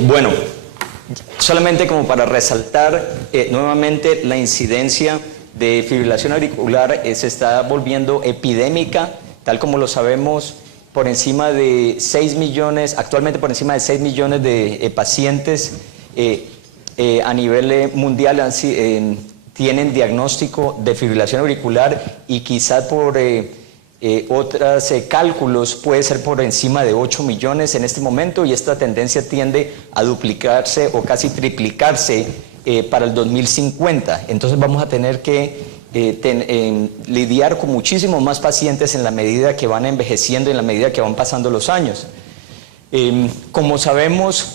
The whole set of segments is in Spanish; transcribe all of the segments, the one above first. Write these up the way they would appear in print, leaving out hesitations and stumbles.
Bueno, solamente como para resaltar nuevamente la incidencia de fibrilación auricular se está volviendo epidémica, tal como lo sabemos, por encima de 6 millones, actualmente por encima de 6 millones de pacientes a nivel mundial tienen diagnóstico de fibrilación auricular y quizá por otros cálculos puede ser por encima de 8 millones en este momento, y esta tendencia tiende a duplicarse o casi triplicarse para el 2050. Entonces vamos a tener que lidiar con muchísimos más pacientes en la medida que van envejeciendo y en la medida que van pasando los años. Como sabemos,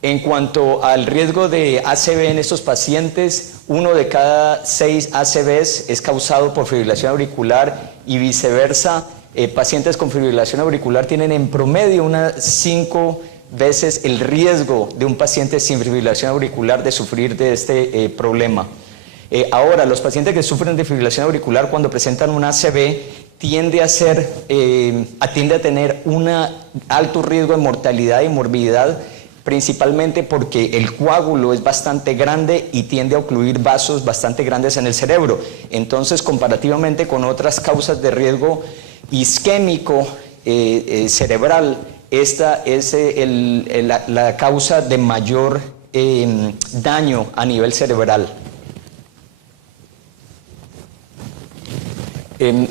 en cuanto al riesgo de ACV en estos pacientes, 1 de cada 6 ACVs es causado por fibrilación auricular y viceversa. Pacientes con fibrilación auricular tienen en promedio unas 5 veces el riesgo de un paciente sin fibrilación auricular de sufrir de este problema. Ahora, los pacientes que sufren de fibrilación auricular cuando presentan un ACV tiende a tener un alto riesgo de mortalidad y morbididad, principalmente porque el coágulo es bastante grande y tiende a ocluir vasos bastante grandes en el cerebro. Entonces, comparativamente con otras causas de riesgo isquémico cerebral, esta es la causa de mayor daño a nivel cerebral.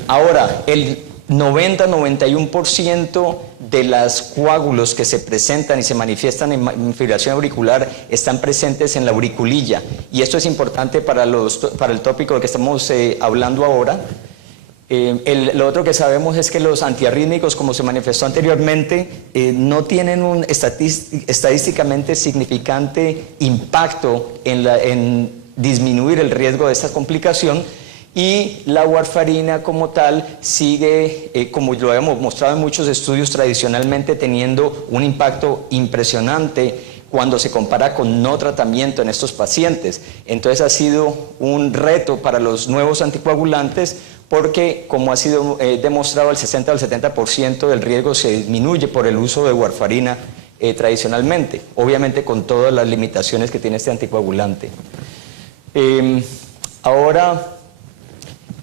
Ahora, el 90-91% de los coágulos que se presentan y se manifiestan en fibrilación auricular están presentes en la auriculilla, y esto es importante para el tópico del que estamos hablando ahora. Lo otro que sabemos es que los antiarrítmicos, como se manifestó anteriormente, no tienen un estadísticamente significante impacto en disminuir el riesgo de esta complicación. Y la warfarina como tal sigue, como lo hemos mostrado en muchos estudios, tradicionalmente teniendo un impacto impresionante cuando se compara con no tratamiento en estos pacientes. Entonces ha sido un reto para los nuevos anticoagulantes porque, como ha sido demostrado, el 60 al 70% del riesgo se disminuye por el uso de warfarina tradicionalmente, obviamente con todas las limitaciones que tiene este anticoagulante. Ahora,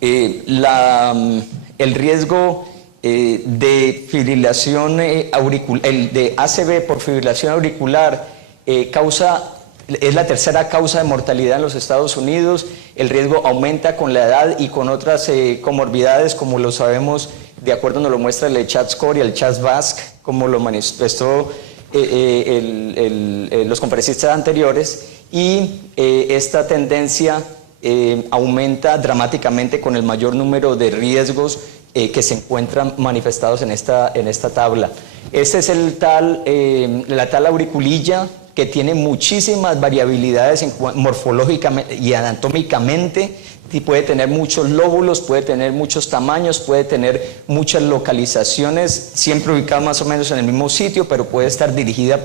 el riesgo de fibrilación auricular, el de ACV por fibrilación auricular, es la tercera causa de mortalidad en los Estados Unidos. El riesgo aumenta con la edad y con otras comorbidades, como lo sabemos, de acuerdo nos lo muestra el CHADS score y el CHADS VASC, como lo manifestó los conferencistas anteriores, y esta tendencia aumenta dramáticamente con el mayor número de riesgos que se encuentran manifestados en esta tabla. Este es la tal auriculilla, que tiene muchísimas variabilidades morfológicamente y anatómicamente, y puede tener muchos lóbulos, puede tener muchos tamaños, puede tener muchas localizaciones, siempre ubicada más o menos en el mismo sitio, pero puede estar dirigida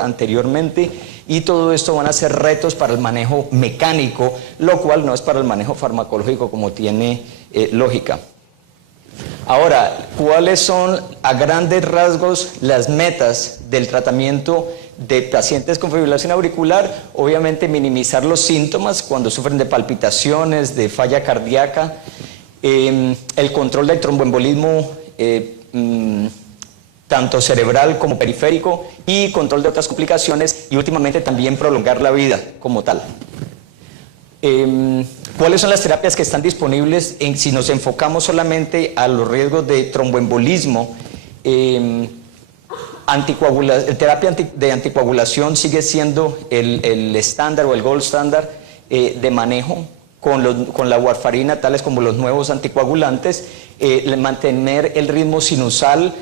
anteriormente, y todo esto van a ser retos para el manejo mecánico, lo cual no es para el manejo farmacológico como tiene lógica. Ahora, ¿cuáles son a grandes rasgos las metas del tratamiento de pacientes con fibrilación auricular? Obviamente minimizar los síntomas cuando sufren de palpitaciones, de falla cardíaca, el control del tromboembolismo tanto cerebral como periférico, y control de otras complicaciones, y últimamente también prolongar la vida como tal. ¿Cuáles son las terapias que están disponibles si nos enfocamos solamente a los riesgos de tromboembolismo? Terapia de anticoagulación sigue siendo el estándar o el gold standard de manejo con la warfarina, tales como los nuevos anticoagulantes. Mantener el ritmo sinusal,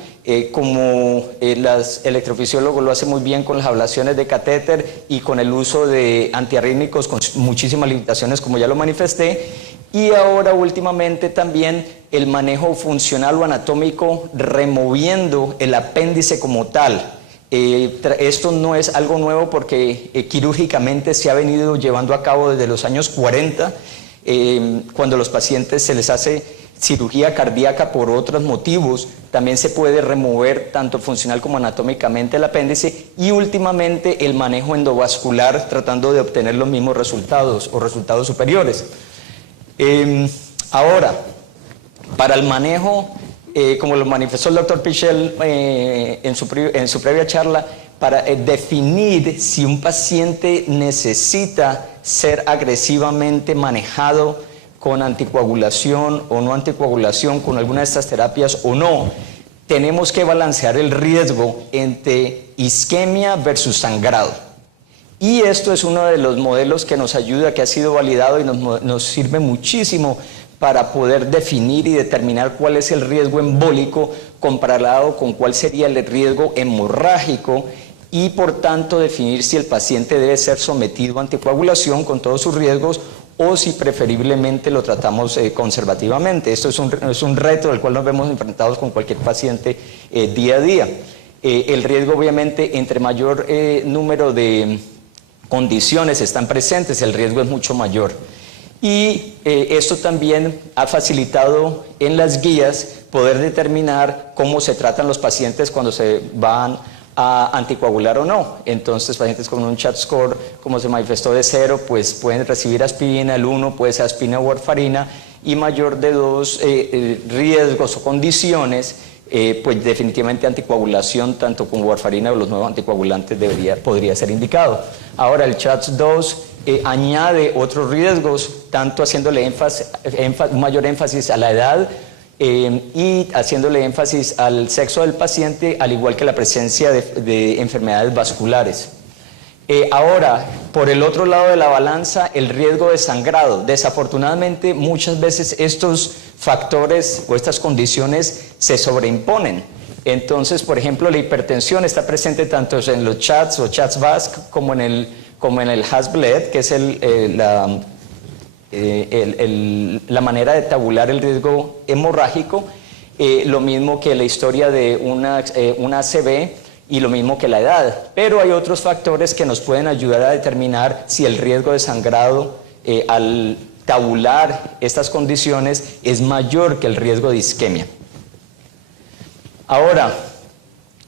como el electrofisiólogo lo hace muy bien con las ablaciones de catéter y con el uso de antiarrítmicos con muchísimas limitaciones, como ya lo manifesté. Y ahora últimamente también el manejo funcional o anatómico, removiendo el apéndice como tal. Esto no es algo nuevo porque quirúrgicamente se ha venido llevando a cabo desde los años 40. cuando los pacientes se les hace cirugía cardíaca por otros motivos, también se puede remover tanto funcional como anatómicamente el apéndice, y últimamente el manejo endovascular tratando de obtener los mismos resultados o resultados superiores. Ahora, para el manejo, como lo manifestó el doctor Pichel en su previa charla, para definir si un paciente necesita ser agresivamente manejado con anticoagulación o no anticoagulación, con alguna de estas terapias o no, tenemos que balancear el riesgo entre isquemia versus sangrado. Y esto es uno de los modelos que nos ayuda, que ha sido validado y nos sirve muchísimo para poder definir y determinar cuál es el riesgo embólico comparado con cuál sería el riesgo hemorrágico, y por tanto definir si el paciente debe ser sometido a anticoagulación con todos sus riesgos o si preferiblemente lo tratamos conservativamente. Esto es un reto del cual nos vemos enfrentados con cualquier paciente día a día. El riesgo, obviamente, entre mayor número de condiciones están presentes, el riesgo es mucho mayor. Y esto también ha facilitado en las guías poder determinar cómo se tratan los pacientes cuando se van a anticoagular o no. Entonces, pacientes con un CHAD score, como se manifestó, de 0, pues pueden recibir aspirina, el 1 puede ser aspirina o warfarina, y mayor de 2 riesgos o condiciones, pues definitivamente anticoagulación, tanto con warfarina o los nuevos anticoagulantes podría ser indicado. Ahora, el CHADS-2 añade otros riesgos, tanto haciéndole un mayor énfasis a la edad, y haciéndole énfasis al sexo del paciente, al igual que la presencia de enfermedades vasculares. Ahora, por el otro lado de la balanza, el riesgo de sangrado. Desafortunadamente, muchas veces estos factores o estas condiciones se sobreimponen. Entonces, por ejemplo, la hipertensión está presente tanto en los CHADS o CHADS-VASc como en el HAS-BLED, que es la manera de tabular el riesgo hemorrágico, lo mismo que la historia de una ACV y lo mismo que la edad. Pero hay otros factores que nos pueden ayudar a determinar si el riesgo de sangrado al tabular estas condiciones es mayor que el riesgo de isquemia. Ahora,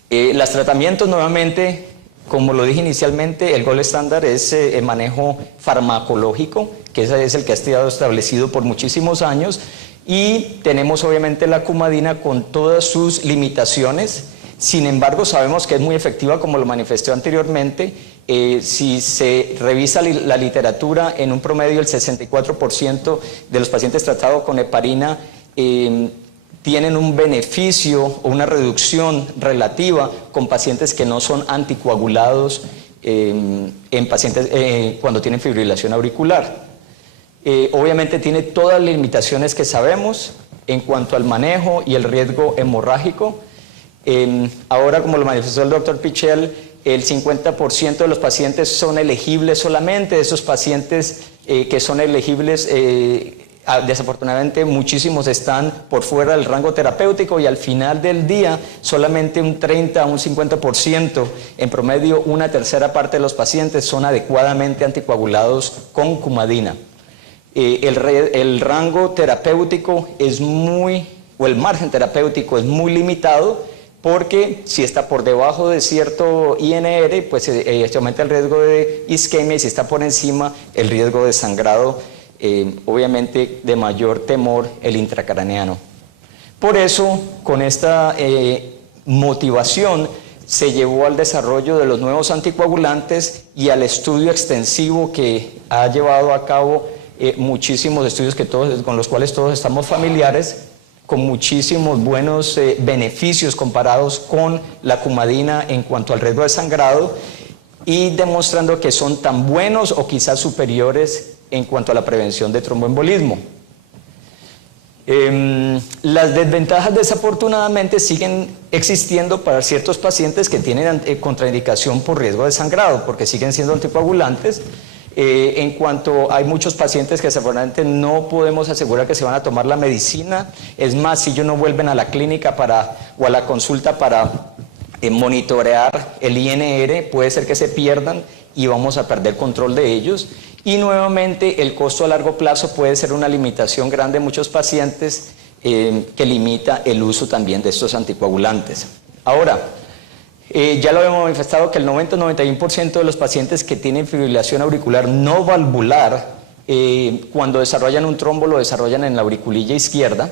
los tratamientos nuevamente, como lo dije inicialmente, el gold estándar es el manejo farmacológico, que ese es el que ha estado establecido por muchísimos años, y tenemos obviamente la cumadina con todas sus limitaciones. Sin embargo, sabemos que es muy efectiva, como lo manifesté anteriormente. Si se revisa la literatura, en un promedio el 64% de los pacientes tratados con heparina tienen un beneficio o una reducción relativa con pacientes que no son anticoagulados en pacientes cuando tienen fibrilación auricular. Obviamente tiene todas las limitaciones que sabemos en cuanto al manejo y el riesgo hemorrágico. Ahora, como lo manifestó el doctor Pichel, el 50% de los pacientes son elegibles solamente. De esos pacientes que son elegibles, desafortunadamente muchísimos están por fuera del rango terapéutico, y al final del día solamente un 30 a un 50%, en promedio una tercera parte de los pacientes son adecuadamente anticoagulados con cumadina. El rango terapéutico o el margen terapéutico es muy limitado, porque si está por debajo de cierto INR, pues se aumenta el riesgo de isquemia, y si está por encima, el riesgo de sangrado, obviamente de mayor temor, el intracraneano. Por eso, con esta motivación, se llevó al desarrollo de los nuevos anticoagulantes y al estudio extensivo que ha llevado a cabo muchísimos estudios con los cuales todos estamos familiares, con muchísimos buenos beneficios comparados con la cumadina en cuanto al riesgo de sangrado, y demostrando que son tan buenos o quizás superiores en cuanto a la prevención de tromboembolismo. Las desventajas, desafortunadamente, siguen existiendo para ciertos pacientes que tienen contraindicación por riesgo de sangrado, porque siguen siendo anticoagulantes. En cuanto hay muchos pacientes que desafortunadamente no podemos asegurar que se van a tomar la medicina. Es más, si ellos no vuelven a la clínica o a la consulta para monitorear el INR, puede ser que se pierdan y vamos a perder control de ellos. Y nuevamente el costo a largo plazo puede ser una limitación grande en muchos pacientes que limita el uso también de estos anticoagulantes. Ahora, ya lo hemos manifestado que el 90-91% de los pacientes que tienen fibrilación auricular no valvular, cuando desarrollan un trombo lo desarrollan en la auriculilla izquierda,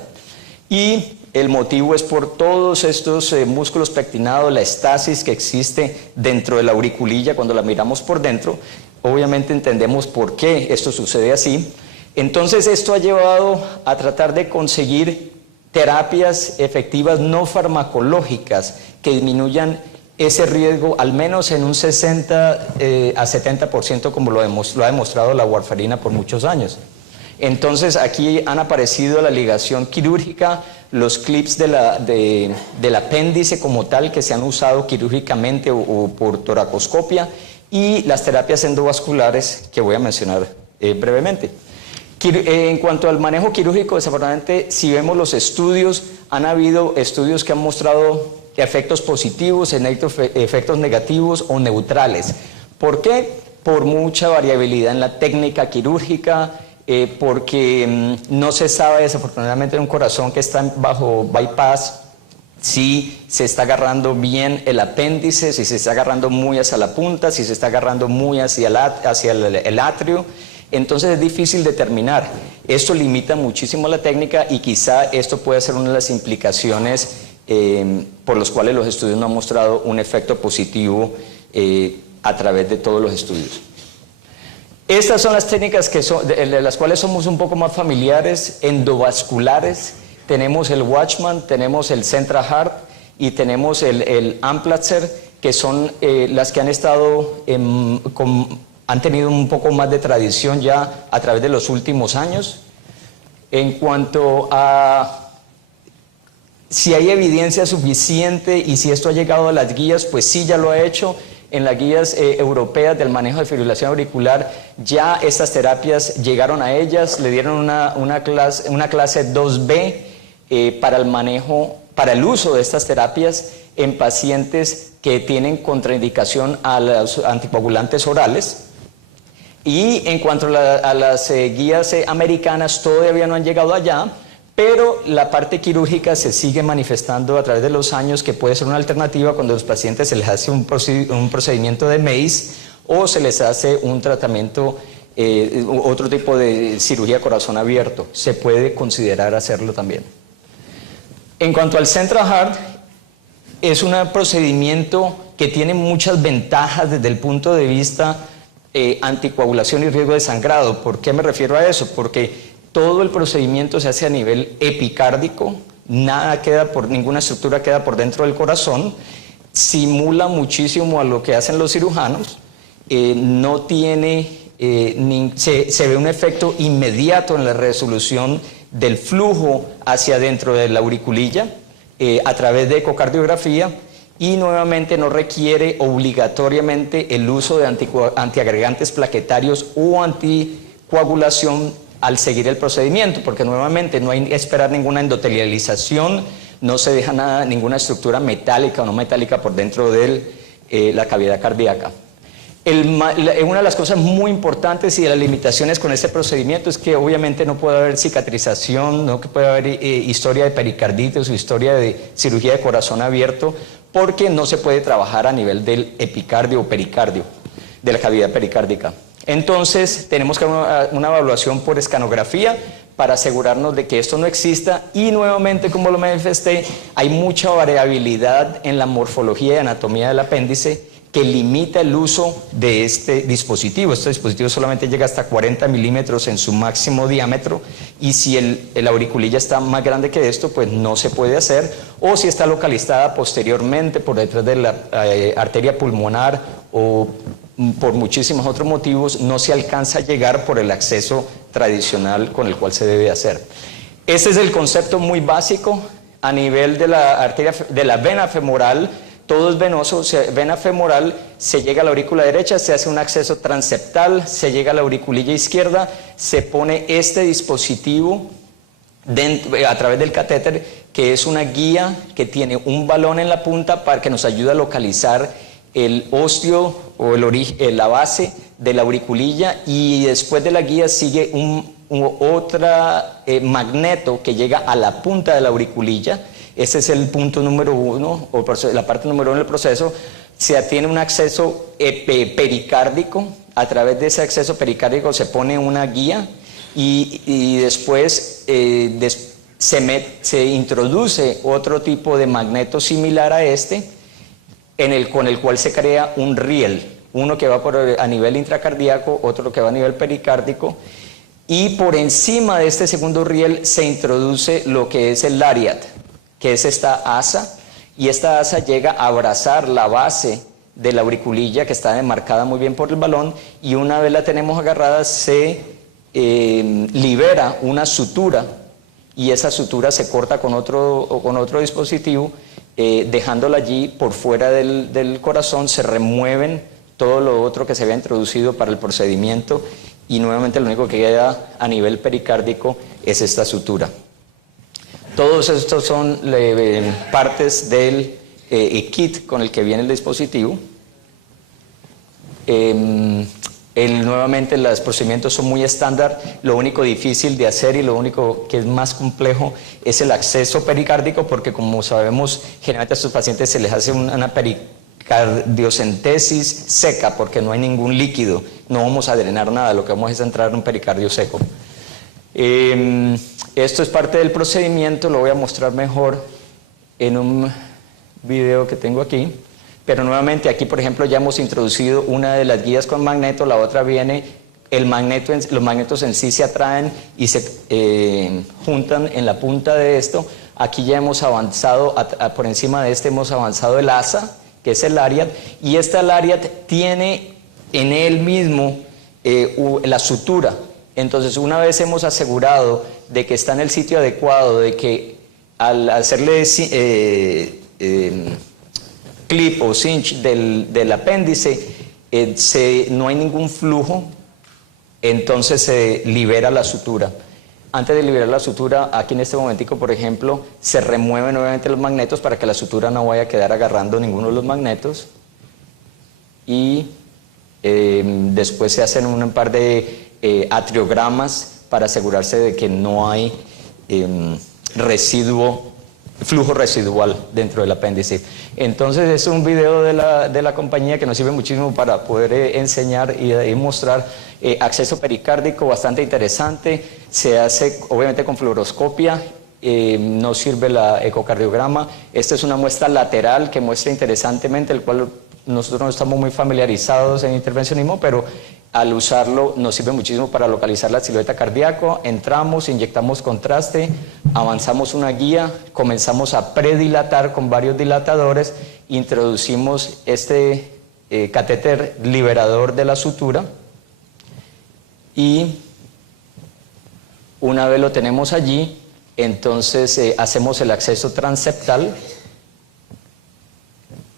y el motivo es por todos estos músculos pectinados, la estasis que existe dentro de la auriculilla cuando la miramos por dentro. Obviamente entendemos por qué esto sucede así. Entonces esto ha llevado a tratar de conseguir terapias efectivas no farmacológicas que disminuyan ese riesgo al menos en un 60 a 70%, como lo ha demostrado la warfarina por muchos años. Entonces aquí han aparecido la ligación quirúrgica, los clips del apéndice como tal que se han usado quirúrgicamente o por toracoscopia, y las terapias endovasculares que voy a mencionar brevemente. En cuanto al manejo quirúrgico, desafortunadamente, si vemos los estudios, han habido estudios que han mostrado efectos positivos, efectos negativos o neutrales. ¿Por qué? Por mucha variabilidad en la técnica quirúrgica, porque no se sabe desafortunadamente en un corazón que está bajo bypass si se está agarrando bien el apéndice, si se está agarrando muy hacia la punta, si se está agarrando muy hacia el atrio. Entonces es difícil determinar. Esto limita muchísimo la técnica y quizá esto puede ser una de las implicaciones por los cuales los estudios no han mostrado un efecto positivo a través de todos los estudios. Estas son las técnicas de las cuales somos un poco más familiares, endovasculares. Tenemos el Watchman, tenemos el Central Heart y tenemos el Amplatzer, que son las que han estado han tenido un poco más de tradición ya a través de los últimos años. En cuanto a si hay evidencia suficiente y si esto ha llegado a las guías, pues sí, ya lo ha hecho. En las guías europeas del manejo de fibrilación auricular, ya estas terapias llegaron a ellas, le dieron una clase 2B para el manejo, para el uso de estas terapias en pacientes que tienen contraindicación a los anticoagulantes orales. Y en cuanto a las guías americanas, todavía no han llegado allá, pero la parte quirúrgica se sigue manifestando a través de los años, que puede ser una alternativa cuando a los pacientes se les hace un procedimiento de MACE o se les hace un tratamiento, otro tipo de cirugía corazón abierto. Se puede considerar hacerlo también. En cuanto al Central Heart, es un procedimiento que tiene muchas ventajas desde el punto de vista anticoagulación y riesgo de sangrado. ¿Por qué me refiero a eso? Porque todo el procedimiento se hace a nivel epicárdico, ninguna estructura queda por dentro del corazón, simula muchísimo a lo que hacen los cirujanos, no tiene, se ve un efecto inmediato en la resolución del flujo hacia dentro de la auriculilla a través de ecocardiografía, y nuevamente no requiere obligatoriamente el uso de antiagregantes plaquetarios o anticoagulación al seguir el procedimiento, porque nuevamente no hay que esperar ninguna endotelialización, no se deja ninguna estructura metálica o no metálica por dentro de la cavidad cardíaca. Una de las cosas muy importantes y de las limitaciones con este procedimiento es que obviamente no puede haber cicatrización, no puede haber historia de pericarditis o historia de cirugía de corazón abierto, porque no se puede trabajar a nivel del epicardio o pericardio, de la cavidad pericárdica. Entonces tenemos que hacer una evaluación por escanografía para asegurarnos de que esto no exista, y nuevamente, como lo manifesté, hay mucha variabilidad en la morfología y anatomía del apéndice que limita el uso de este dispositivo. Este dispositivo solamente llega hasta 40 milímetros en su máximo diámetro, y si la auriculilla está más grande que esto, pues no se puede hacer, o si está localizada posteriormente por detrás de la arteria pulmonar o por muchísimos otros motivos, no se alcanza a llegar por el acceso tradicional con el cual se debe hacer. Este es el concepto muy básico a nivel de la vena femoral. Todo es venoso, vena femoral, se llega a la aurícula derecha, se hace un acceso transeptal, se llega a la auriculilla izquierda, se pone este dispositivo a través del catéter, que es una guía que tiene un balón en la punta para que nos ayude a localizar el osteo o la base de la auriculilla, y después de la guía sigue otra magneto que llega a la punta de la auriculilla. Ese es el punto número 1, o la parte número 1 del proceso. Se tiene un acceso pericárdico. A través de ese acceso pericárdico se pone una guía y después se introduce otro tipo de magneto similar a este, con el cual se crea un riel, uno que va a nivel intracardíaco, otro que va a nivel pericárdico, y por encima de este segundo riel se introduce lo que es el lariat, que es esta asa, y esta asa llega a abrazar la base de la auriculilla, que está enmarcada muy bien por el balón, y una vez la tenemos agarrada se libera una sutura, y esa sutura se corta con otro dispositivo, dejándola allí por fuera del corazón. Se remueven todo lo otro que se había introducido para el procedimiento, y nuevamente lo único que queda a nivel pericárdico es esta sutura. Todos estos son partes del kit con el que viene el dispositivo. Nuevamente los procedimientos son muy estándar. Lo único difícil de hacer y lo único que es más complejo es el acceso pericárdico, porque como sabemos generalmente a estos pacientes se les hace una pericardiocentesis seca, porque no hay ningún líquido, no vamos a drenar nada, lo que vamos es entrar en un pericardio seco. Esto es parte del procedimiento, lo voy a mostrar mejor en un video que tengo aquí, pero nuevamente aquí, por ejemplo, ya hemos introducido una de las guías con magneto, la otra viene, los magnetos en sí se atraen y se juntan en la punta de esto. Aquí ya hemos avanzado, por encima de este hemos avanzado el asa, que es el lariat, y esta lariat tiene en él mismo la sutura. Entonces, una vez hemos asegurado de que está en el sitio adecuado, de que al hacerle clip o cinch del apéndice no hay ningún flujo, entonces se libera la sutura. Antes de liberar la sutura, aquí en este momentico, por ejemplo, se remueven nuevamente los magnetos para que la sutura no vaya a quedar agarrando ninguno de los magnetos, y después se hacen un par de atriogramas para asegurarse de que no hay flujo residual dentro del apéndice. Entonces es un video de la compañía que nos sirve muchísimo para poder enseñar y mostrar acceso pericárdico bastante interesante. Se hace obviamente con fluoroscopia, no sirve la ecocardiograma. Esta es una muestra lateral que muestra interesantemente, el cual nosotros no estamos muy familiarizados en intervencionismo, pero al usarlo nos sirve muchísimo para localizar la silueta cardíaca. Entramos, inyectamos contraste, avanzamos una guía, comenzamos a predilatar con varios dilatadores, introducimos este catéter liberador de la sutura, y una vez lo tenemos allí, entonces hacemos el acceso transeptal.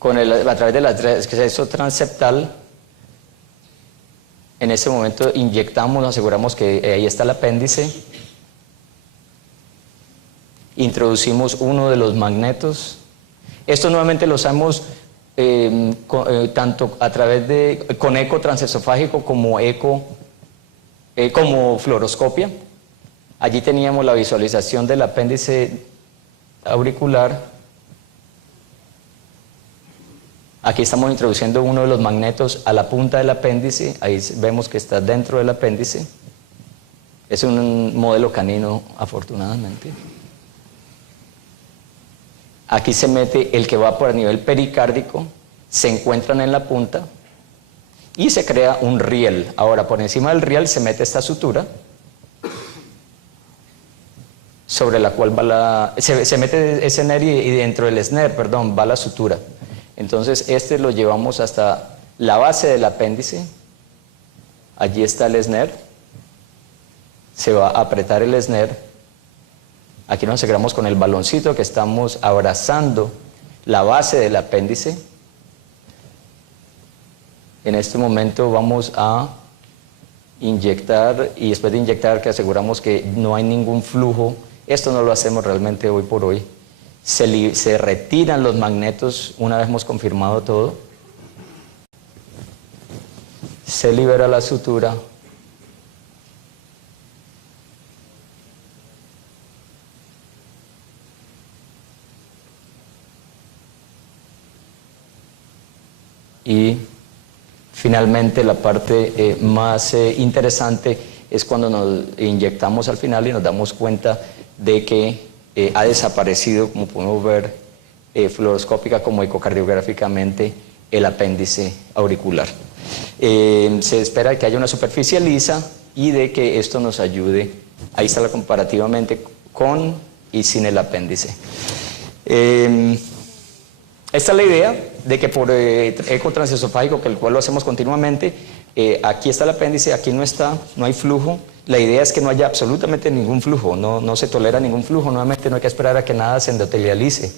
A través del acceso transeptal, en ese momento inyectamos, nos aseguramos que ahí está el apéndice, introducimos uno de los magnetos. Esto nuevamente lo hacemos tanto a través con eco transesofágico como fluoroscopia. Allí teníamos la visualización del apéndice auricular. Aquí estamos introduciendo uno de los magnetos a la punta del apéndice. Ahí vemos que está dentro del apéndice. Es un modelo canino, afortunadamente. Aquí se mete el que va por el nivel pericárdico, se encuentran en la punta y se crea un riel. Ahora, por encima del riel se mete esta sutura, sobre la cual va se mete ese snare, y dentro del snare, perdón, va la sutura. Entonces este lo llevamos hasta la base del apéndice. Allí está el snare. Se va a apretar el snare. Aquí nos aseguramos con el baloncito que estamos abrazando la base del apéndice. En este momento vamos a inyectar, y después de inyectar que aseguramos que no hay ningún flujo. Esto no lo hacemos realmente hoy por hoy. Se retiran los magnetos una vez hemos confirmado todo. se libera la sutura. Y finalmente la parte más interesante es cuando nos inyectamos al final y nos damos cuenta de que ha desaparecido, como podemos ver, fluoroscópica como ecocardiográficamente, el apéndice auricular. Se espera que haya una superficie lisa y de que esto nos ayude a instalar comparativamente con y sin el apéndice. Esta es la idea de que por eco transesofágico, que el cual lo hacemos continuamente, aquí está el apéndice, aquí no está, no hay flujo. La idea es que no haya absolutamente ningún flujo, no se tolera ningún flujo, nuevamente no hay que esperar a que nada se endotelialice.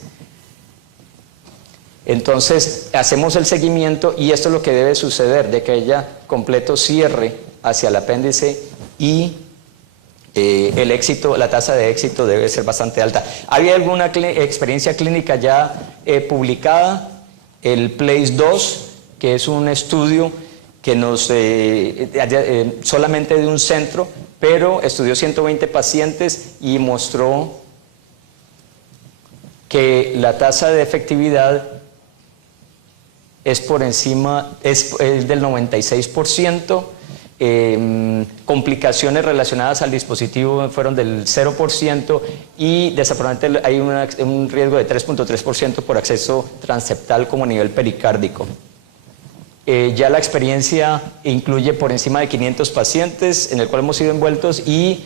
Entonces hacemos el seguimiento y esto es lo que debe suceder, de que haya completo cierre hacia el apéndice y el éxito, la tasa de éxito debe ser bastante alta. ¿Había alguna experiencia clínica ya publicada? El PLACE 2, que es un estudio que nos solamente de un centro, pero estudió 120 pacientes y mostró que la tasa de efectividad es por encima, es del 96%. Complicaciones relacionadas al dispositivo fueron del 0% y desafortunadamente hay un riesgo de 3.3% por acceso transeptal como a nivel pericárdico. Ya la experiencia incluye por encima de 500 pacientes en el cual hemos sido envueltos y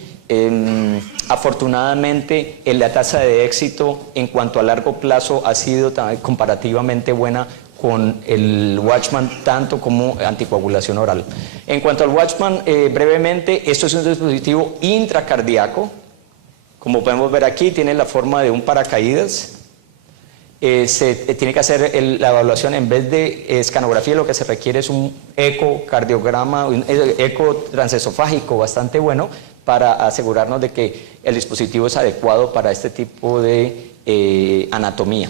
afortunadamente la tasa de éxito en cuanto a largo plazo ha sido comparativamente buena con el Watchman, tanto como anticoagulación oral. En cuanto al Watchman, brevemente, esto es un dispositivo intracardíaco. Como podemos ver aquí, tiene la forma de un paracaídas. Se tiene que hacer la evaluación en vez de escanografía, lo que se requiere es un ecocardiograma, un eco transesofágico bastante bueno para asegurarnos de que el dispositivo es adecuado para este tipo de anatomía.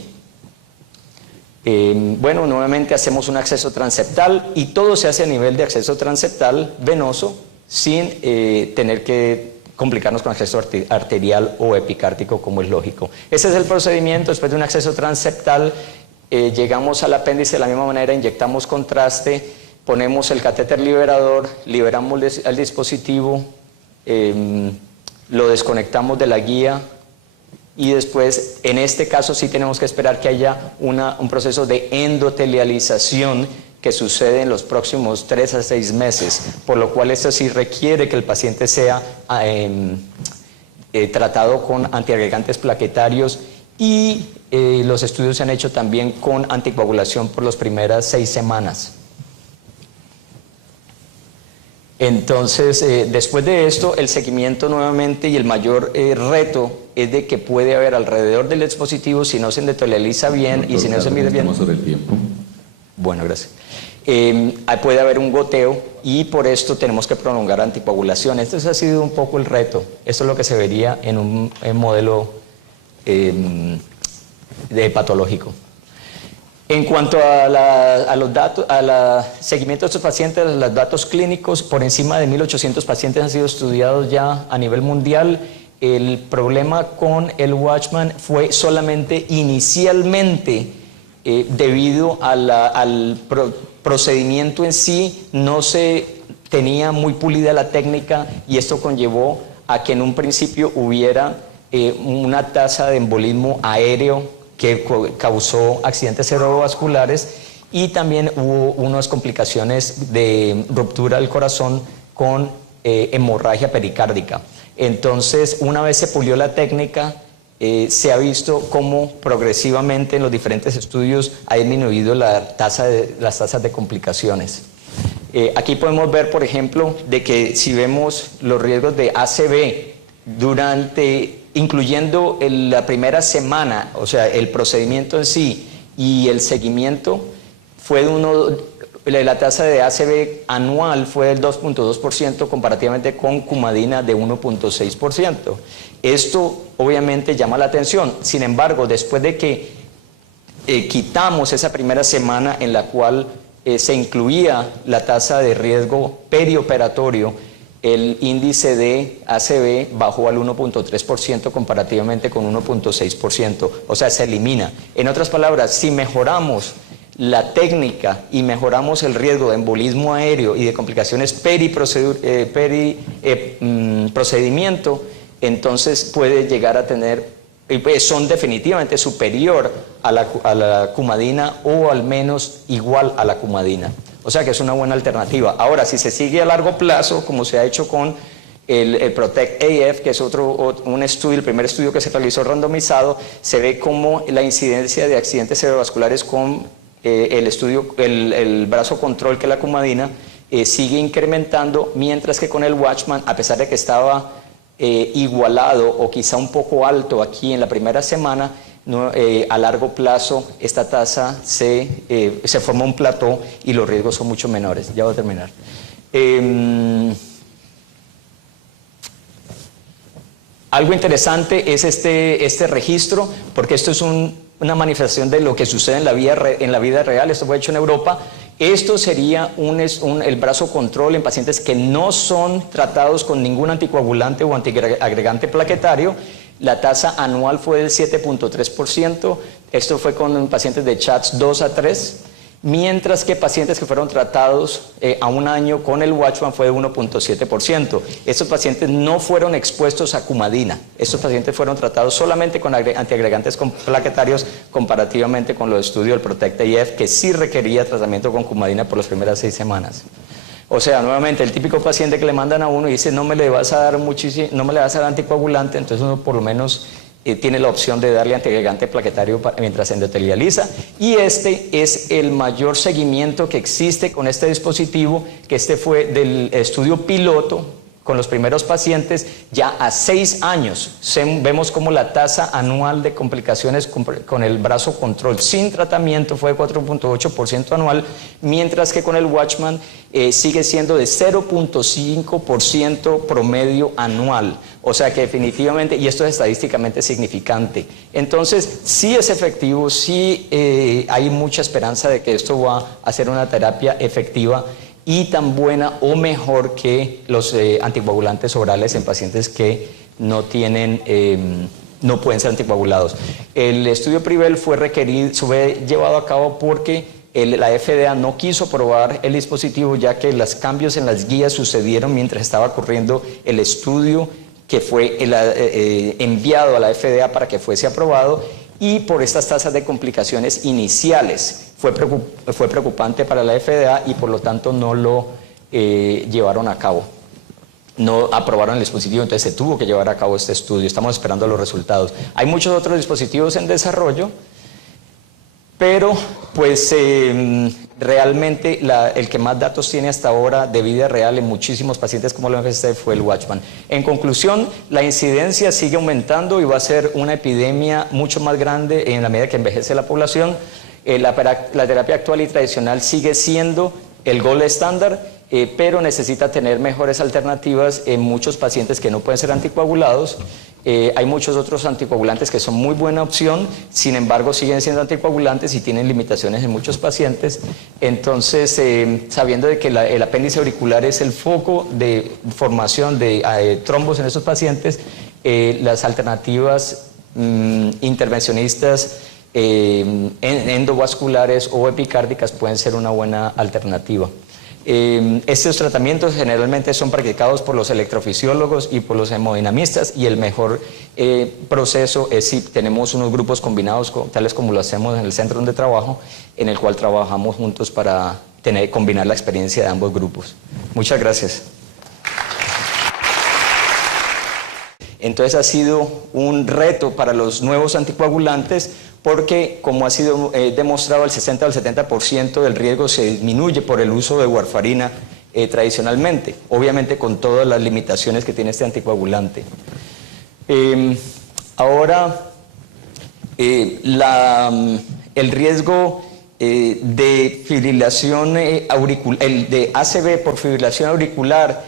Bueno, nuevamente hacemos un acceso transeptal y todo se hace a nivel de acceso transeptal venoso sin tener que complicarnos con acceso arterial o epicárdico, como es lógico. Ese es el procedimiento. Después de un acceso transeptal llegamos al apéndice de la misma manera, inyectamos contraste, ponemos el catéter liberador, liberamos al dispositivo, lo desconectamos de la guía. Y después, en este caso sí tenemos que esperar que haya un proceso de endotelialización que sucede en los próximos 3 a 6 meses, por lo cual esto sí requiere que el paciente sea tratado con antiagregantes plaquetarios y los estudios se han hecho también con anticoagulación por las primeras 6 semanas. Entonces, después de esto, el seguimiento nuevamente y el mayor reto es de que puede haber alrededor del dispositivo, si no se endotelializa bien, doctor, y si no se mide bien... sobre el tiempo. Bueno, gracias. Puede haber un goteo y por esto tenemos que prolongar anticoagulación. Este ha sido un poco el reto. Esto es lo que se vería en un modelo patológico. En cuanto a los datos, al seguimiento de estos pacientes, los datos clínicos, por encima de 1.800 pacientes han sido estudiados ya a nivel mundial. El problema con el Watchman fue solamente inicialmente debido al procedimiento en sí, no se tenía muy pulida la técnica y esto conllevó a que en un principio hubiera una tasa de embolismo aéreo que causó accidentes cerebrovasculares y también hubo unas complicaciones de ruptura del corazón con hemorragia pericárdica. Entonces, una vez se pulió la técnica, se ha visto cómo progresivamente en los diferentes estudios ha disminuido las tasas de complicaciones. Aquí podemos ver, por ejemplo, de que si vemos los riesgos de ACV incluyendo la primera semana, o sea, el procedimiento en sí y el seguimiento, la tasa de ACV anual fue del 2.2% comparativamente con Coumadina de 1.6%. Esto obviamente llama la atención. Sin embargo, después de que quitamos esa primera semana en la cual se incluía la tasa de riesgo perioperatorio, el índice de ACV bajó al 1.3% comparativamente con 1.6%, o sea, se elimina. En otras palabras, si mejoramos la técnica y mejoramos el riesgo de embolismo aéreo y de complicaciones procedimiento, entonces puede llegar a tener, son definitivamente superior a la cumadina o al menos igual a la cumadina. O sea que es una buena alternativa. Ahora, si se sigue a largo plazo, como se ha hecho con el Protect AF, que es un estudio, el primer estudio que se realizó randomizado, se ve cómo la incidencia de accidentes cerebrovasculares con el brazo control, que es la cumadina, sigue incrementando, mientras que con el Watchman, a pesar de que estaba igualado o quizá un poco alto aquí en la primera semana, no, a largo plazo esta tasa se forma un plató y los riesgos son mucho menores. Ya voy a terminar. Algo interesante es este registro, porque esto es una manifestación de lo que sucede en la vida real. Esto fue hecho en Europa. Esto sería el brazo control en pacientes que no son tratados con ningún anticoagulante o antiagregante plaquetario. La tasa anual fue del 7.3%. Esto fue con pacientes de CHADS 2 a 3, mientras que pacientes que fueron tratados a un año con el Watchman fue de 1.7%. Estos pacientes no fueron expuestos a cumadina. Estos pacientes fueron tratados solamente con antiagregantes plaquetarios, comparativamente con los estudios del Protect AF, que sí requería tratamiento con cumadina por las primeras 6 semanas. O sea, nuevamente, el típico paciente que le mandan a uno y dice no me le vas a dar anticoagulante, entonces uno por lo menos tiene la opción de darle antiagregante plaquetario mientras se endotelializa. Y este es el mayor seguimiento que existe con este dispositivo, que este fue del estudio piloto con los primeros pacientes ya a 6 años. Vemos como la tasa anual de complicaciones con el brazo control sin tratamiento fue de 4.8% anual, mientras que con el Watchman sigue siendo de 0.5% promedio anual. O sea que definitivamente, y esto es estadísticamente significante. Entonces, sí es efectivo, sí hay mucha esperanza de que esto va a ser una terapia efectiva y tan buena o mejor que los anticoagulantes orales en pacientes que no pueden ser anticoagulados. El estudio Prevail fue llevado a cabo porque la FDA no quiso aprobar el dispositivo, ya que los cambios en las guías sucedieron mientras estaba corriendo el estudio que fue enviado a la FDA para que fuese aprobado, y por estas tasas de complicaciones iniciales fue preocupante para la FDA y por lo tanto no lo llevaron a cabo. No aprobaron el dispositivo, entonces se tuvo que llevar a cabo este estudio. Estamos esperando los resultados. Hay muchos otros dispositivos en desarrollo, pero pues realmente el que más datos tiene hasta ahora de vida real en muchísimos pacientes como la MFST fue el Watchman. En conclusión, la incidencia sigue aumentando y va a ser una epidemia mucho más grande en la medida que envejece la población. La terapia actual y tradicional sigue siendo el gold estándar, pero necesita tener mejores alternativas en muchos pacientes que no pueden ser anticoagulados. Hay muchos otros anticoagulantes que son muy buena opción, sin embargo siguen siendo anticoagulantes y tienen limitaciones en muchos pacientes. Entonces, sabiendo de que el apéndice auricular es el foco de formación de trombos en estos pacientes, las alternativas intervencionistas endovasculares o epicárdicas pueden ser una buena alternativa. Estos tratamientos generalmente son practicados por los electrofisiólogos y por los hemodinamistas, y el mejor proceso es si tenemos unos grupos combinados, tales como lo hacemos en el centro donde trabajo, en el cual trabajamos juntos para combinar la experiencia de ambos grupos. Muchas gracias. Entonces ha sido un reto para los nuevos anticoagulantes, porque como ha sido demostrado, el 60 al 70% del riesgo se disminuye por el uso de warfarina tradicionalmente, obviamente con todas las limitaciones que tiene este anticoagulante. Ahora, el riesgo de fibrilación auricular, el de ACV por fibrilación auricular,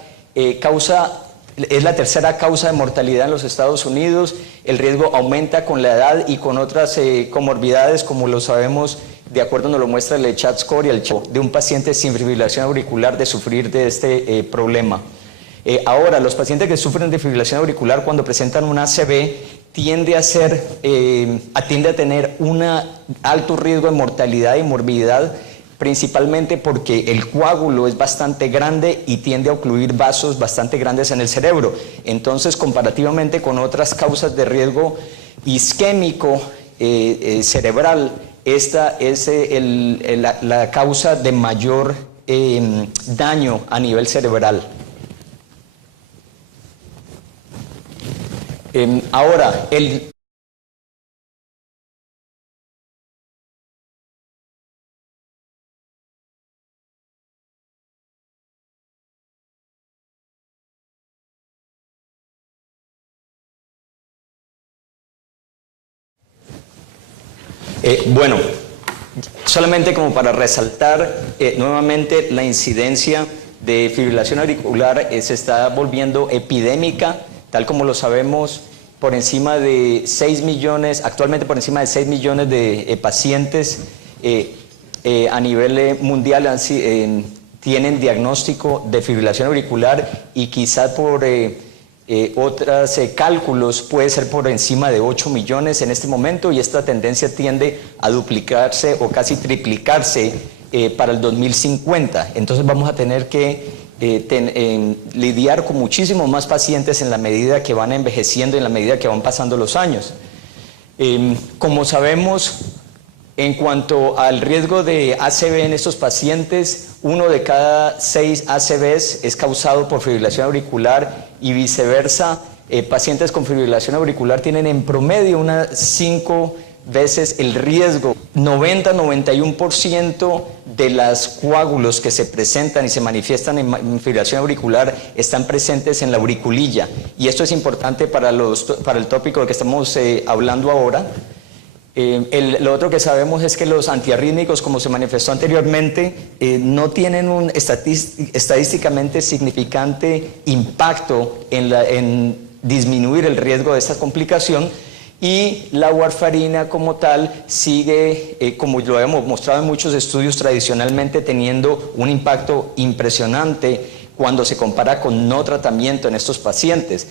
es la tercera causa de mortalidad en los Estados Unidos. El riesgo aumenta con la edad y con otras comorbidades, como lo sabemos, de acuerdo nos lo muestra el CHADS score y el de un paciente sin fibrilación auricular de sufrir de este problema. Ahora, los pacientes que sufren de fibrilación auricular cuando presentan un ACV tiende a tener un alto riesgo de mortalidad y morbididad, principalmente porque el coágulo es bastante grande y tiende a ocluir vasos bastante grandes en el cerebro. Entonces, comparativamente con otras causas de riesgo isquémico cerebral, esta es la causa de mayor daño a nivel cerebral. Ahora, bueno, solamente como para resaltar nuevamente la incidencia de fibrilación auricular se está volviendo epidémica, tal como lo sabemos, por encima de 6 millones, actualmente por encima de 6 millones de pacientes a nivel mundial tienen diagnóstico de fibrilación auricular y quizás por otros cálculos puede ser por encima de 8 millones en este momento, y esta tendencia tiende a duplicarse o casi triplicarse para el 2050. Entonces vamos a tener que lidiar con muchísimos más pacientes en la medida que van envejeciendo y en la medida que van pasando los años. Como sabemos, en cuanto al riesgo de ACV en estos pacientes, 1 de cada 6 ACVs es causado por fibrilación auricular y viceversa. Pacientes con fibrilación auricular tienen en promedio unas 5 veces el riesgo. 90-91% de los coágulos que se presentan y se manifiestan en fibrilación auricular están presentes en la auriculilla. Y esto es importante para el tópico del que estamos hablando ahora. Lo otro que sabemos es que los antiarrítmicos, como se manifestó anteriormente, no tienen un estadísticamente significante impacto en disminuir el riesgo de esta complicación, y la warfarina como tal sigue, como lo hemos mostrado en muchos estudios, tradicionalmente teniendo un impacto impresionante cuando se compara con no tratamiento en estos pacientes.